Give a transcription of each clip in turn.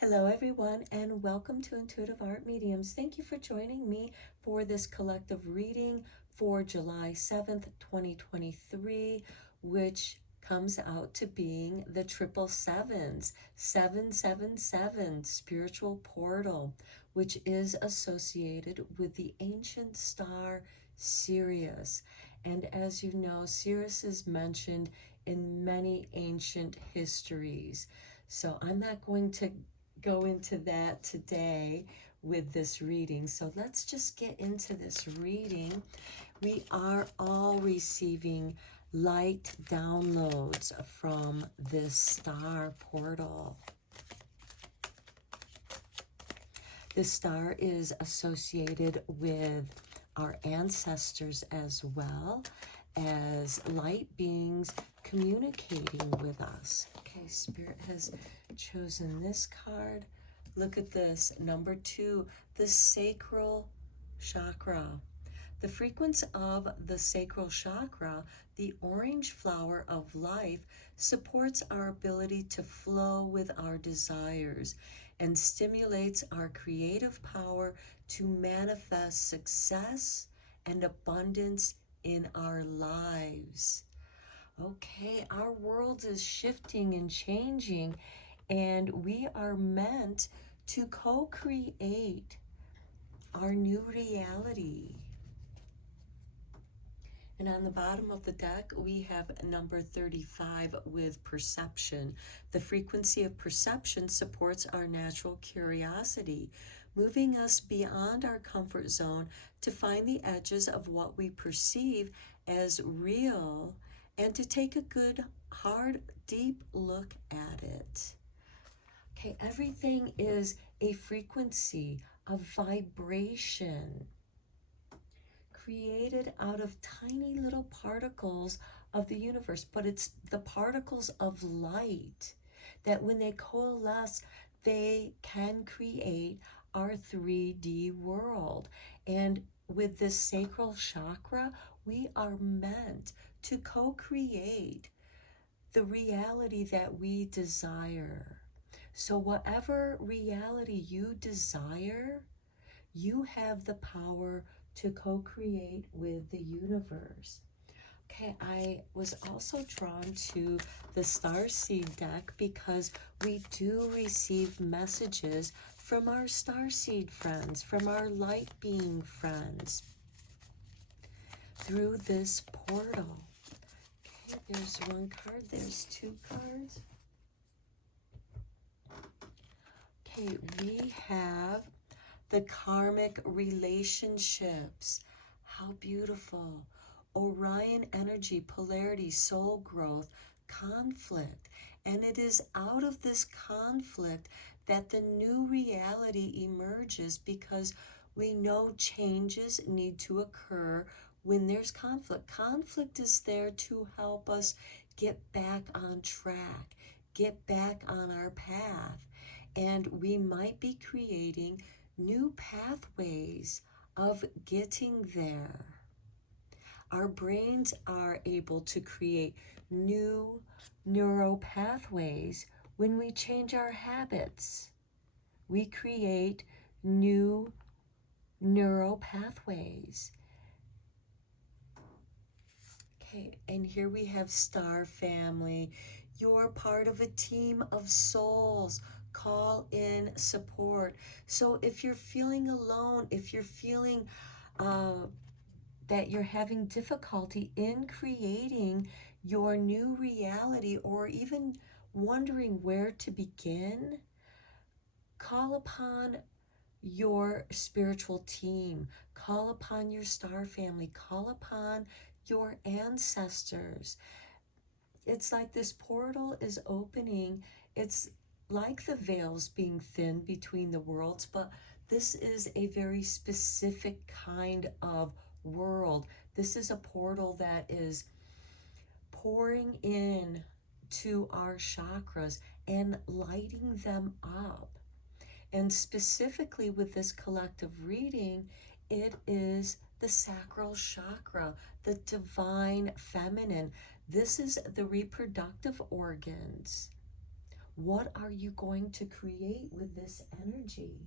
Hello, everyone, and welcome to Intuitive Art Mediums. Thank you for joining me for this collective reading for July 7th, 2023, which comes out to being the 777s, 777 spiritual portal, which is associated with the ancient star Sirius. And as you know, Sirius is mentioned in many ancient histories. So I'm not going to go into that today with this reading. So let's just get into this reading. We are all receiving light downloads from this star portal. This star is associated with our ancestors as well as light beings communicating with us. Okay, Spirit has chosen this card. Look at this, number 2, the sacral chakra. The frequency of the sacral chakra, the orange flower of life, supports our ability to flow with our desires and stimulates our creative power to manifest success and abundance in our lives. Okay, our world is shifting and changing, and we are meant to co-create our new reality. And on the bottom of the deck, we have number 35 with perception. The frequency of perception supports our natural curiosity, moving us beyond our comfort zone to find the edges of what we perceive as real and to take a good, hard, deep look at it. Okay, everything is a frequency, a vibration, created out of tiny little particles of the universe, but it's the particles of light that when they coalesce, they can create our 3D world. And with this sacral chakra, we are meant to co-create the reality that we desire. So whatever reality you desire, you have the power to co-create with the universe. Okay, I was also drawn to the Starseed deck because we do receive messages from our Starseed friends, from our light being friends through this portal. Okay, there's one card, there's 2 cards. Okay, we have the karmic relationships. How beautiful. Orion energy, polarity, soul growth, conflict. And it is out of this conflict that the new reality emerges, because we know changes need to occur when there's conflict. Conflict is there to help us get back on track, get back on our path. And we might be creating new pathways of getting there. Our brains are able to create new neural pathways when we change our habits. We create new neural pathways. Okay, and here we have Star Family. You're part of a team of souls. Call in support. So if you're feeling alone, if you're feeling that you're having difficulty in creating your new reality, or even wondering where to begin, call upon your spiritual team, call upon your star family, call upon your ancestors. It's like this portal is opening. It's like the veils being thinned between the worlds, but this is a very specific kind of world. This is a portal that is pouring in to our chakras and lighting them up. And specifically with this collective reading, it is the sacral chakra, the divine feminine. This is the reproductive organs. What are you going to create with this energy?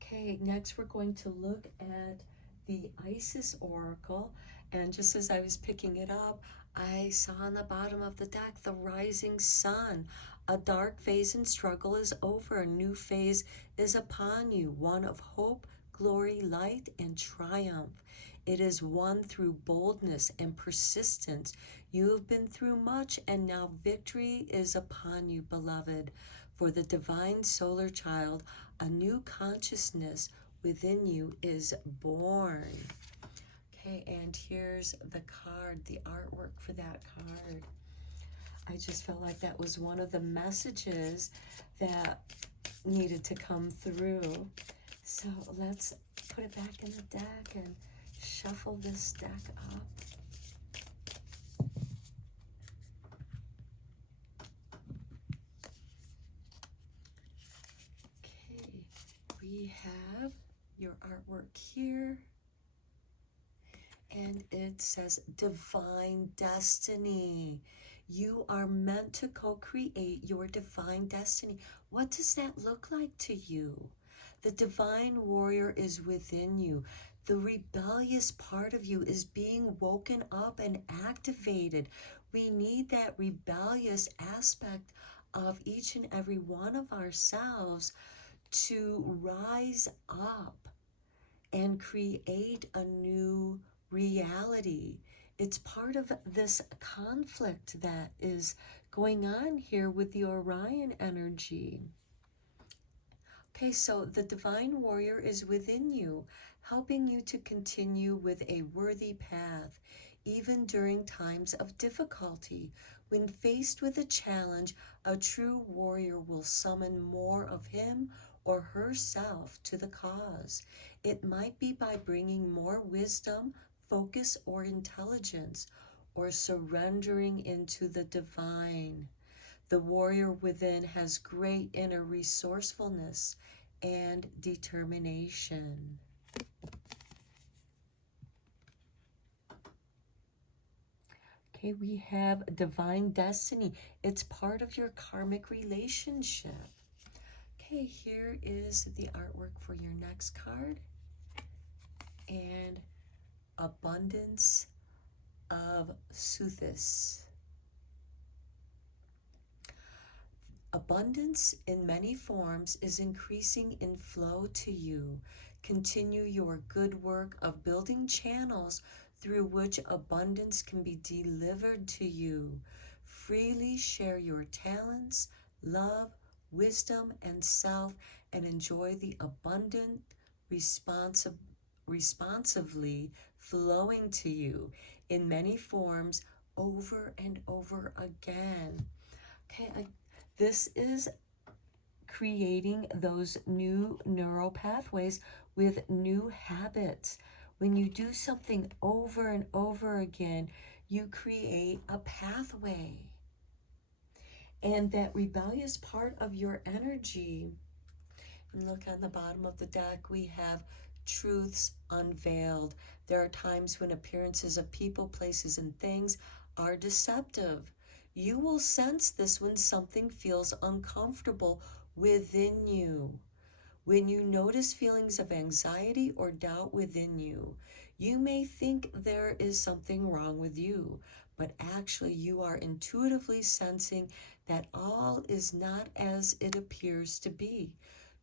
Okay, next we're going to look at the Isis Oracle. And just as I was picking it up, I saw on the bottom of the deck the rising sun. A dark phase and struggle is over. A new phase is upon you, one of hope, glory, light, and triumph. It is won through boldness and persistence. You have been through much, and now victory is upon you, beloved. For the divine solar child, a new consciousness within you is born. Okay, and here's the card, the artwork for that card. I just felt like that was one of the messages that needed to come through. So let's put it back in the deck and shuffle this deck up. Okay, we have your artwork here. And it says divine destiny. You are meant to co-create your divine destiny. What does that look like to you? The divine warrior is within you. The rebellious part of you is being woken up and activated. We need that rebellious aspect of each and every one of ourselves to rise up and create a new reality. It's part of this conflict that is going on here with the Orion energy. Okay, so the divine warrior is within you, helping you to continue with a worthy path, even during times of difficulty. When faced with a challenge, a true warrior will summon more of him or herself to the cause. It might be by bringing more wisdom, focus, or intelligence, or surrendering into the divine. The warrior within has great inner resourcefulness and determination. Okay, we have divine destiny. It's part of your karmic relationship. Okay, here is the artwork for your next card. And abundance of Suthis. Abundance in many forms is increasing in flow to you. Continue your good work of building channels through which abundance can be delivered to you. Freely share your talents, love, wisdom, and self, and enjoy the abundant, responsively flowing to you in many forms over and over again. Okay, this is creating those new neural pathways with new habits. When you do something over and over again, you create a pathway. And that rebellious part of your energy, and look on the bottom of the deck, we have truths unveiled. There are times when appearances of people, places, and things are deceptive. You will sense this when something feels uncomfortable within you. When you notice feelings of anxiety or doubt within you, you may think there is something wrong with you, but actually you are intuitively sensing that all is not as it appears to be.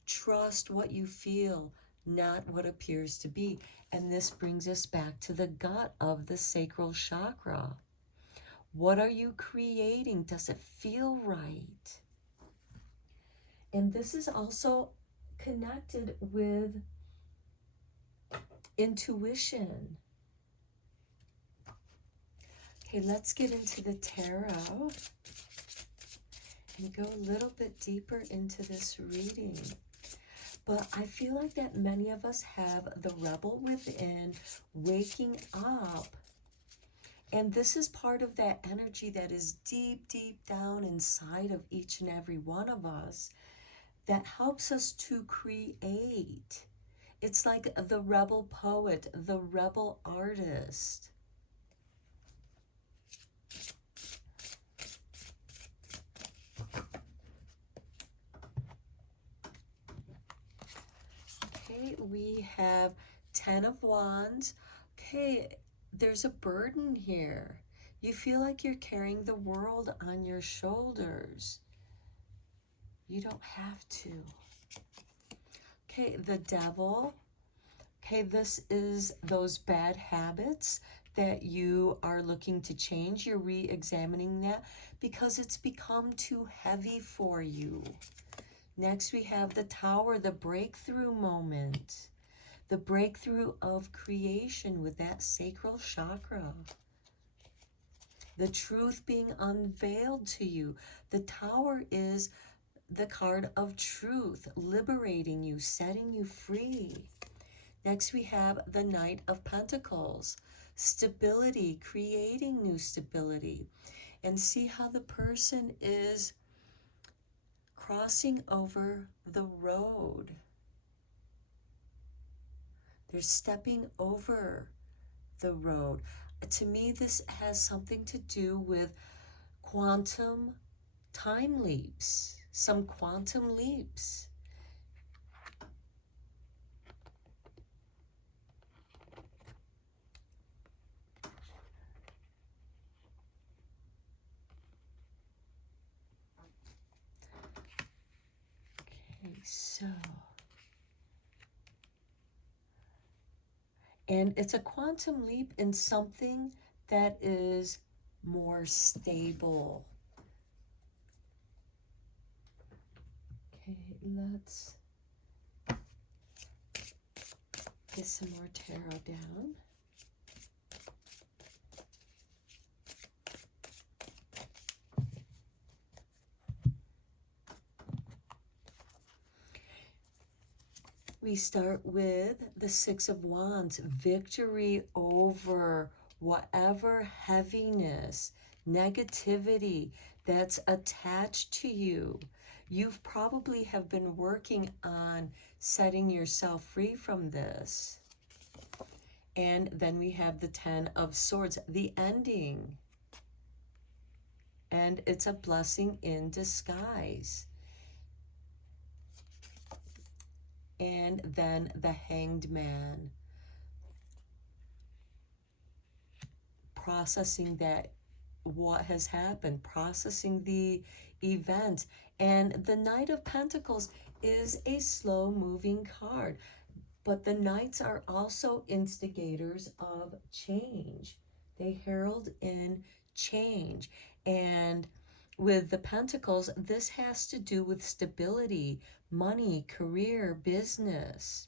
Trust what you feel, not what appears to be. And this brings us back to the gut of the sacral chakra. What are you creating? Does it feel right? And this is also connected with intuition. Okay, let's get into the tarot and go a little bit deeper into this reading. But I feel like that many of us have the rebel within waking up. And this is part of that energy that is deep, deep down inside of each and every one of us that helps us to create. It's like the rebel poet, the rebel artist. Okay, we have 10 of Wands. Okay, there's a burden here. You feel like you're carrying the world on your shoulders. You don't have to. Okay, the Devil. Okay, this is those bad habits that you are looking to change. You're re-examining that because it's become too heavy for you. Next, we have the Tower, the breakthrough moment. The breakthrough of creation with that sacral chakra. The truth being unveiled to you. The Tower is the card of truth, liberating you, setting you free. Next, we have the Knight of Pentacles, stability, creating new stability. And see how the person is crossing over the road. They're stepping over the road. To me, this has something to do with quantum time leaps, some quantum leaps. Okay, so, and it's a quantum leap in something that is more stable. Okay, let's get some more tarot down. We start with the Six of Wands, victory over whatever heaviness, negativity that's attached to you. You've probably have been working on setting yourself free from this. And then we have the Ten of Swords, the ending. And it's a blessing in disguise. And then the Hanged Man, processing that, what has happened, processing the event. And the Knight of Pentacles is a slow moving card, but the Knights are also instigators of change. They herald in change. And with the Pentacles, this has to do with stability, money, career, business.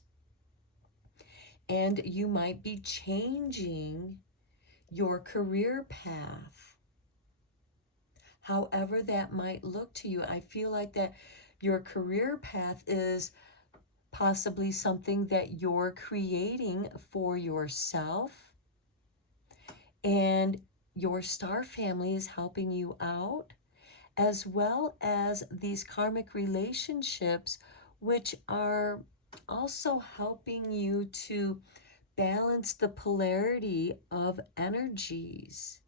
And you might be changing your career path. However that might look to you, I feel like that your career path is possibly something that you're creating for yourself, and your star family is helping you out, as well as these karmic relationships, which are also helping you to balance the polarity of energies.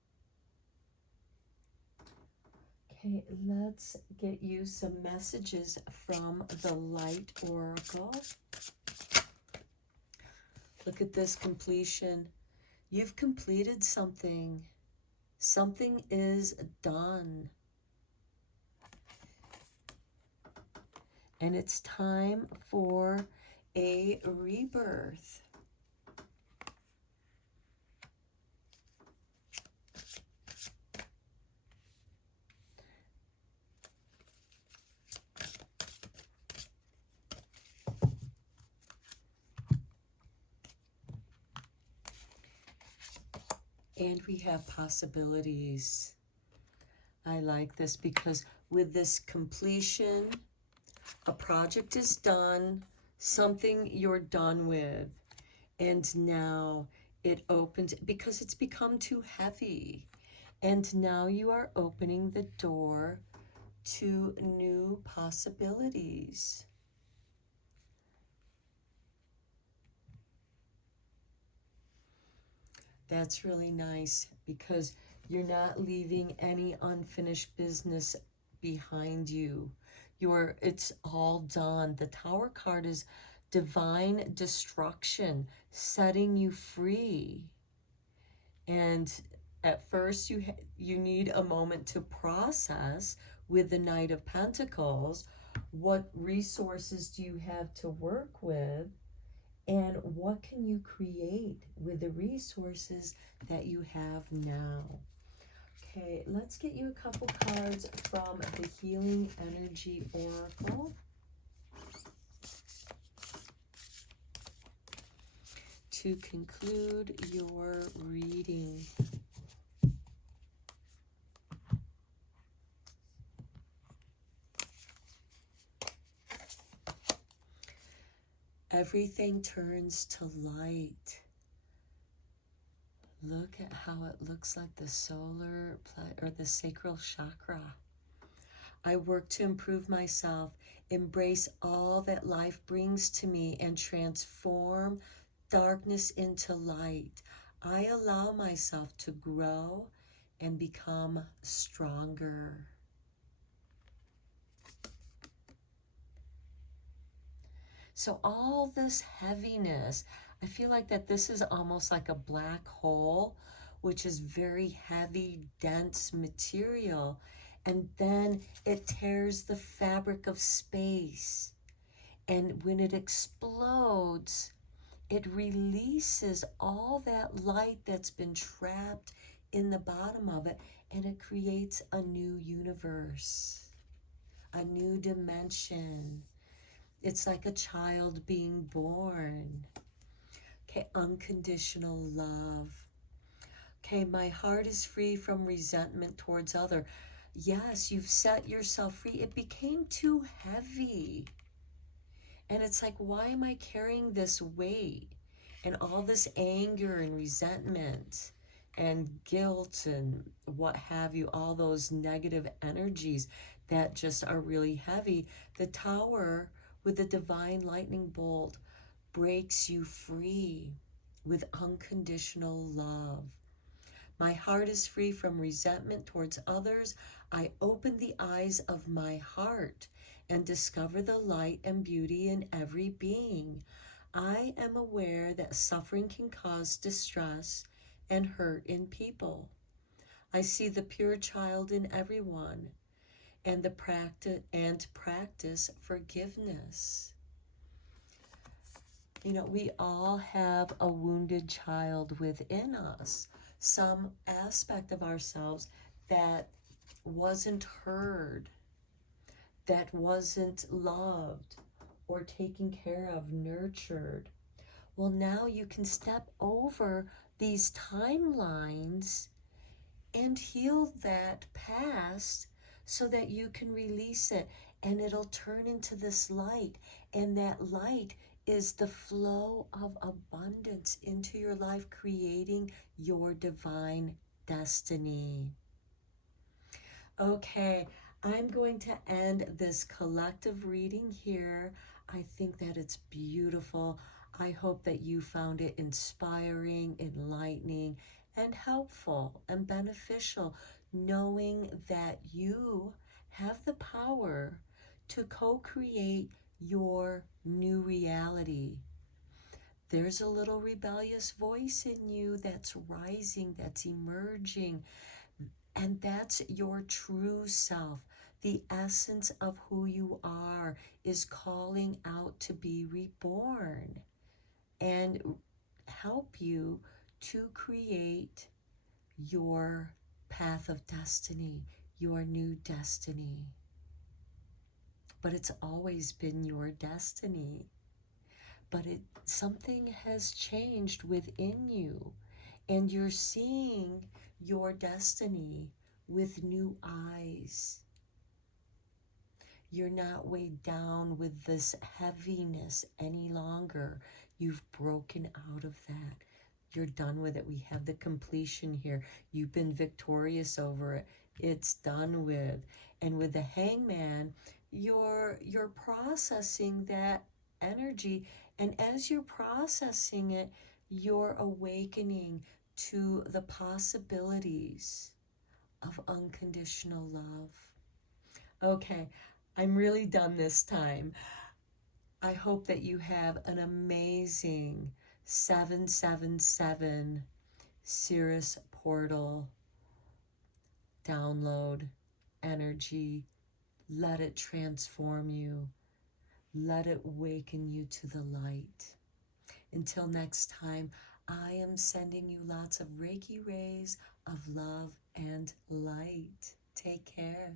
Okay, let's get you some messages from the Light Oracle. Look at this completion. You've completed something. Something is done. And it's time for a rebirth. And we have possibilities. I like this because with this completion, a project is done, something you're done with, and now it opens because it's become too heavy. And now you are opening the door to new possibilities. That's really nice because you're not leaving any unfinished business behind you. It's all done. The Tower card is divine destruction, setting you free. And at first you need a moment to process with the Knight of Pentacles. What resources do you have to work with? And what can you create with the resources that you have now? Okay, let's get you a couple cards from the Healing Energy Oracle to conclude your reading. Everything turns to light. Look at how it looks like the solar or the sacral chakra. I work to improve myself, embrace all that life brings to me, and transform darkness into light. I allow myself to grow and become stronger. So all this heaviness, I feel like that this is almost like a black hole, which is very heavy, dense material. And then it tears the fabric of space. And when it explodes, it releases all that light that's been trapped in the bottom of it, and it creates a new universe, a new dimension. It's like a child being born. Okay, unconditional love. Okay, my heart is free from resentment towards other. Yes, you've set yourself free. It became too heavy. And it's like, why am I carrying this weight and all this anger and resentment and guilt and what have you, all those negative energies that just are really heavy? The Tower with the divine lightning bolt breaks you free with unconditional love. My heart is free from resentment towards others. I open the eyes of my heart and discover the light and beauty in every being. I am aware that suffering can cause distress and hurt in people. I see the pure child in everyone and practice forgiveness. You know, we all have a wounded child within us, some aspect of ourselves that wasn't heard, that wasn't loved or taken care of, nurtured. Well, now you can step over these timelines and heal that past so that you can release it, and it'll turn into this light. And that light is the flow of abundance into your life, creating your divine destiny. Okay, I'm going to end this collective reading here. I think that it's beautiful. I hope that you found it inspiring, enlightening, and helpful and beneficial, knowing that you have the power to co-create your new reality. There's a little rebellious voice in you that's rising, that's emerging, and that's your true self. The essence of who you are is calling out to be reborn and help you to create your path of destiny, your new destiny. But it's always been your destiny. But something has changed within you, and you're seeing your destiny with new eyes. You're not weighed down with this heaviness any longer. You've broken out of that. You're done with it. We have the completion here. You've been victorious over it. It's done with. And with the Hangman, you're processing that energy. And as you're processing it, you're awakening to the possibilities of unconditional love. Okay, I'm really done this time. I hope that you have an amazing 777 Sirius portal download energy. Let it transform you. Let it waken you to the light. Until next time, I am sending you lots of Reiki rays of love and light. Take care.